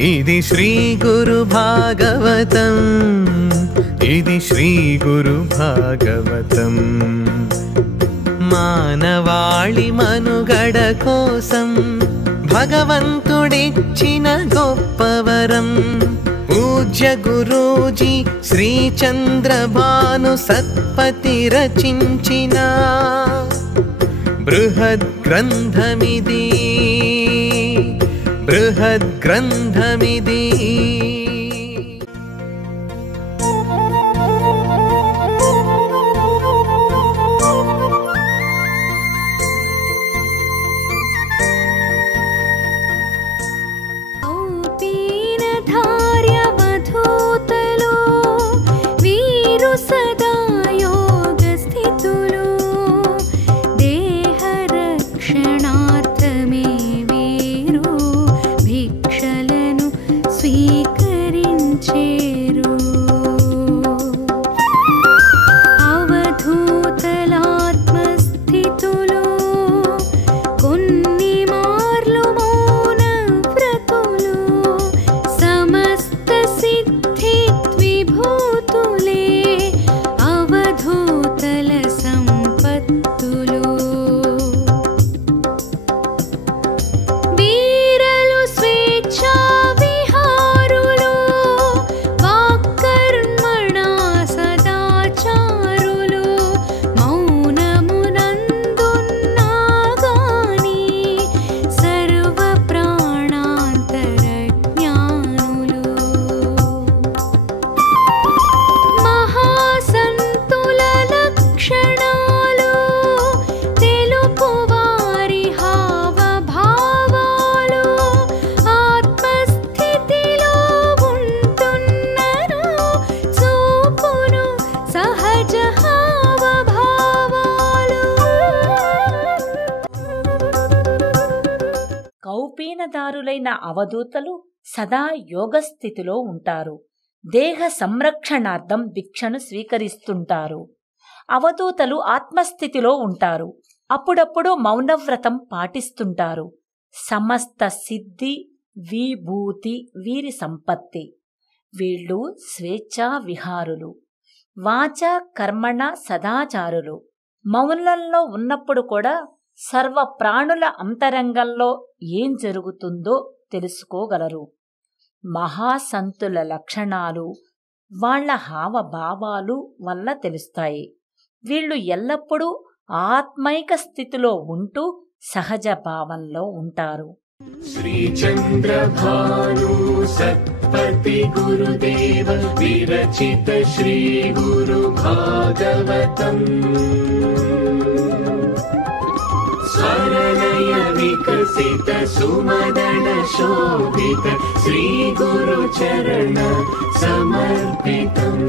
ఇది శ్రీ గురు భాగవతం, ఇది శ్రీ గురు భాగవతం. మానవాళి మనుగడ కోసం భగవంతుడిచ్చిన గొప్పవరం. పూజ్య గురూజీ శ్రీ చంద్రభాను సత్పతి రచించిన బృహద్ గ్రంథమిది, బృహద్ గ్రంథమిది. కౌపీనదారులైన అవధూతలు సదా యోగస్థితిలో ఉంటారు. దేహ సంరక్షణార్థం భిక్షను స్వీకరిస్తుంటారు. అవధూతలు ఆత్మస్థితిలో ఉంటారు. అప్పుడప్పుడు మౌనవ్రతం పాటిస్తుంటారు. సమస్త సిద్ధి విభూతి వీరి సంపత్తి. వీళ్ళు స్వేచ్ఛా విహారులు. వాచ కర్మణ సదాచారులు. మౌనంలో ఉన్నప్పుడు కూడా సర్వ ప్రాణుల అంతరంగంలో ఏం జరుగుతుందో తెలుసుకోగలరు. మహాసంతుల లక్షణాలు వాళ్ల హావభావాలు వల్ల తెలుస్తాయి. వీళ్ళు ఎల్లప్పుడూ ఆత్మైక స్థితిలో ఉంటూ సహజ భావంలో ఉంటారు. శ్రీ చంద్రభాను సత్పతి గురుదేవ విరచిత శ్రీ గురు భాగవతం. స్వరలయ వికసిత సుమదన శోభిత శ్రీ గురు చరణ సమర్పితం.